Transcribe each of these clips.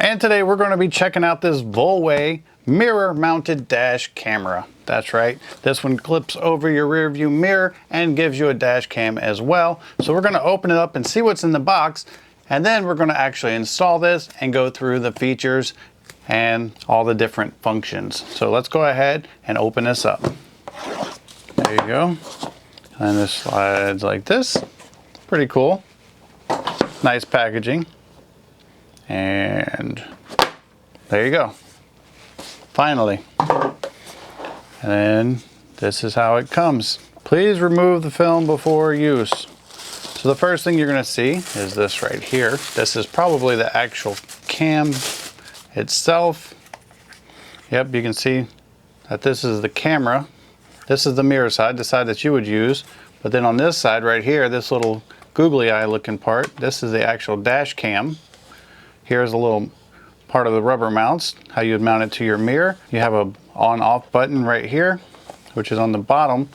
And today we're going to be checking out this Volway mirror mounted dash camera. That's right, this one clips over your rear view mirror and gives you a dash cam as well. So we're going to open it up and see what's in the box, and then we're going to actually install this and go through the features and all the different functions. So let's go ahead and open this up. There you go. And this slides like this. Pretty cool. Nice packaging. And there you go. Finally. And then this is how it comes. Please remove the film before use. So the first thing you're going to see is this right here. This is probably the actual cam itself. Yep, you can see that this is the camera. This is the mirror side, the side that you would use. But then on this side right here, this little googly eye looking part, this is the actual dash cam. Here's a little part of the rubber mounts, how you would mount it to your mirror. You have a on-off button right here, which is on the bottom.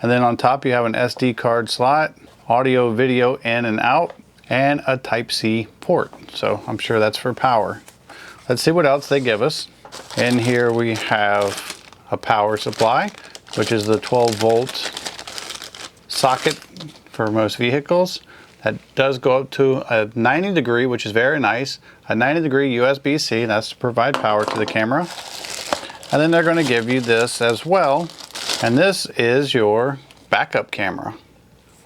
And then on top you have an SD card slot, audio, video in and out, and a Type-C port. So I'm sure that's for power. Let's see what else they give us. In here we have a power supply, which is the 12-volt socket for most vehicles. That does go up to a 90 degree, which is very nice. A 90 degree USB-C, that's to provide power to the camera. And then they're going to give you this as well. And this is your backup camera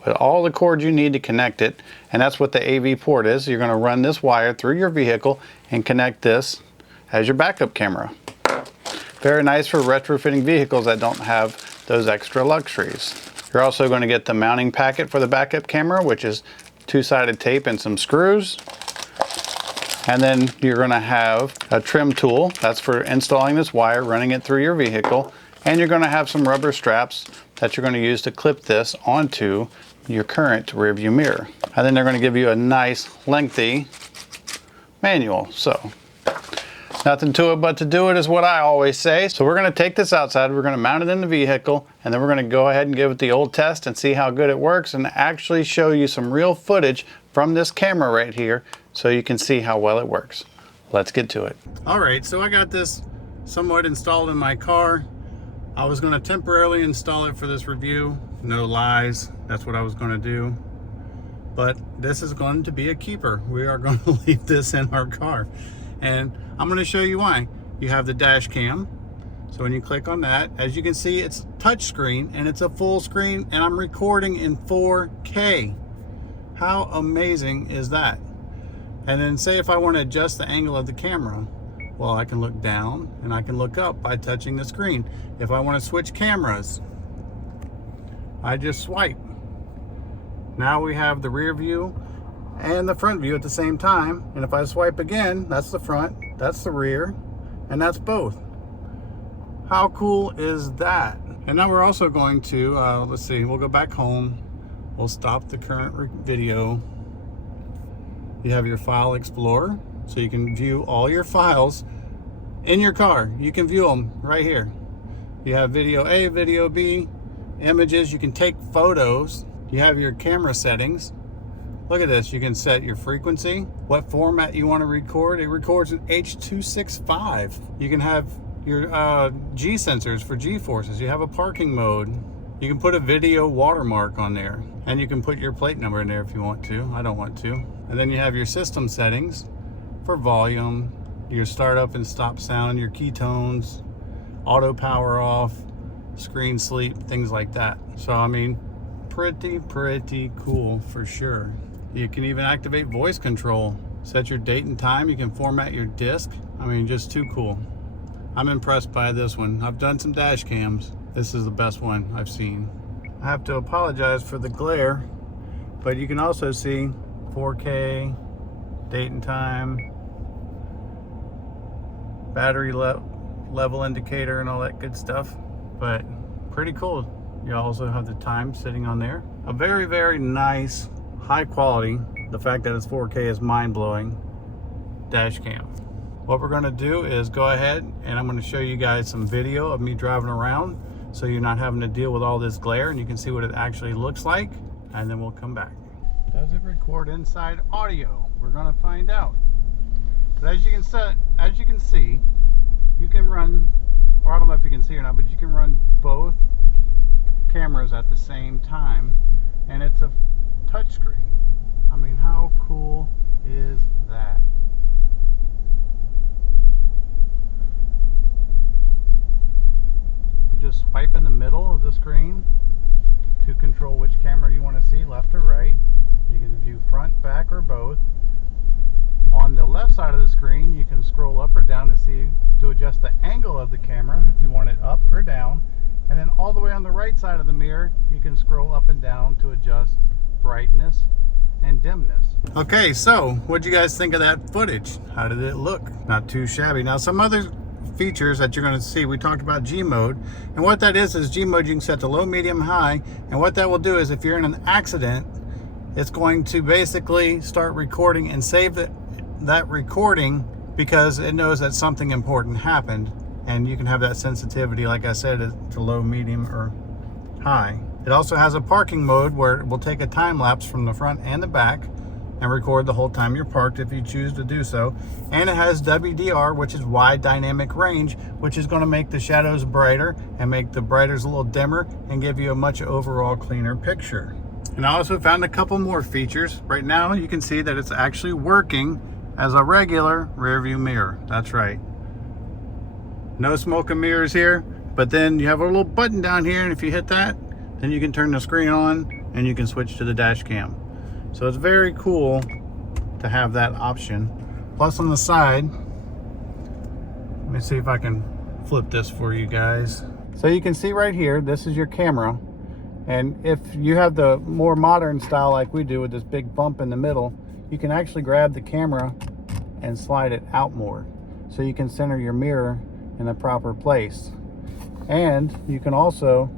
with all the cords you need to connect it. And that's what the AV port is. You're going to run this wire through your vehicle and connect this as your backup camera. Very nice for retrofitting vehicles that don't have those extra luxuries. You're also going to get the mounting packet for the backup camera, which is two-sided tape and some screws. And then you're going to have a trim tool. That's for installing this wire, running it through your vehicle. And you're going to have some rubber straps that you're going to use to clip this onto your current rear view mirror. And then they're going to give you a nice lengthy manual. So nothing to it but to do it is what I always say. So we're going to take this outside, we're going to mount it in the vehicle, and then we're going to go ahead and give it the old test and see how good it works and actually show you some real footage from this camera right here so you can see how well it works. Let's get to it. All right, so I got this somewhat installed in my car. I was going to temporarily install it for this review. No lies, that's what I was going to do. But this is going to be a keeper. We are going to leave this in our car. And I'm going to show you why. You have the dash cam. So when you click on that, as you can see, it's touch screen and it's a full screen, and I'm recording in 4K. How amazing is that? And then say if I want to adjust the angle of the camera, well, I can look down and I can look up by touching the screen. If I want to switch cameras, I just swipe. Now we have the rear view and the front view at the same time. And if I swipe again, that's the front, that's the rear, and that's both. How cool is that? And now we're also going to, let's see, we'll go back home. We'll stop the current video. You have your file explorer, so you can view all your files in your car. You can view them right here. You have video A, video B, images. You can take photos. You have your camera settings. Look at this. You can set your frequency, what format you want to record. It records in H.265. You can have your G sensors for G forces. You have a parking mode. You can put a video watermark on there, and you can put your plate number in there if you want to. I don't want to. And then you have your system settings for volume, your startup and stop sound, your keytones, auto power off, screen sleep, things like that. So I mean, pretty cool for sure. You can even activate voice control, set your date and time. You can format your disc. I mean, just too cool. I'm impressed by this one. I've done some dash cams. This is the best one I've seen. I have to apologize for the glare, but you can also see 4K, date and time, battery level indicator and all that good stuff. But pretty cool. You also have the time sitting on there. A very nice, high quality. The fact that it's 4K is mind-blowing dash cam. What we're going to do is go ahead and I'm going to show you guys some video of me driving around so you're not having to deal with all this glare and you can see what it actually looks like, and then we'll come back. Does it record inside audio? We're going to find out. But as you can see, you can run, or I don't know if you can see or not, but you can run both cameras at the same time, and it's a touchscreen. I mean, how cool is that? You just swipe in the middle of the screen to control which camera you want to see, left or right. You can view front, back, or both. On the left side of the screen, you can scroll up or down to adjust the angle of the camera if you want it up or down. And then all the way on the right side of the mirror, you can scroll up and down to adjust brightness and dimness. Okay, so what'd you guys think of that footage? How did it look? Not too shabby. Now, some other features that you're going to see, we talked about G mode, and what that is G mode you can set to low, medium, high, and what that will do is if you're in an accident, it's going to basically start recording and save that recording because it knows that something important happened, and you can have that sensitivity, like I said, to low, medium, or high. It also has a parking mode where it will take a time lapse from the front and the back and record the whole time you're parked if you choose to do so. And it has WDR, which is wide dynamic range, which is going to make the shadows brighter and make the brighters a little dimmer and give you a much overall cleaner picture. And I also found a couple more features. Right now you can see that it's actually working as a regular rear view mirror. That's right. No smoke and mirrors here, but then you have a little button down here, and if you hit that, then you can turn the screen on and you can switch to the dash cam. So it's very cool to have that option. Plus on the side, let me see if I can flip this for you guys. So you can see right here, this is your camera. And if you have the more modern style like we do with this big bump in the middle, you can actually grab the camera and slide it out more. So you can center your mirror in the proper place. And you can also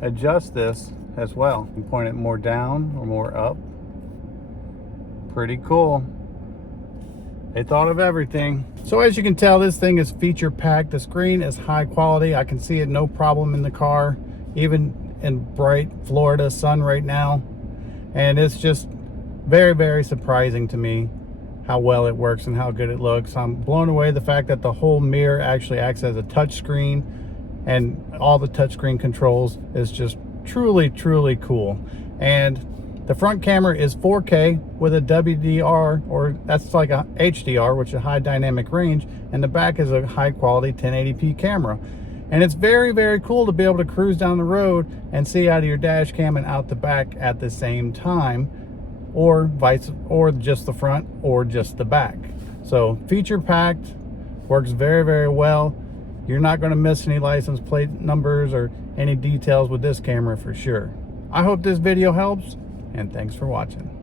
adjust this as well. You can point it more down or more up. Pretty cool. They thought of everything. So as you can tell, this thing is feature packed. The screen is high quality. I can see it no problem in the car, even in bright Florida sun right now. And it's just very, very surprising to me how well it works and how good it looks. I'm blown away the fact that the whole mirror actually acts as a touch screen, and all the touchscreen controls is just truly, truly cool. And the front camera is 4K with a WDR, or that's like a HDR, which is a high dynamic range, and the back is a high quality 1080p camera. And it's very, very cool to be able to cruise down the road and see out of your dash cam and out the back at the same time, or just the front or just the back. So feature packed, works very, very well. You're not going to miss any license plate numbers or any details with this camera for sure. I hope this video helps, and thanks for watching.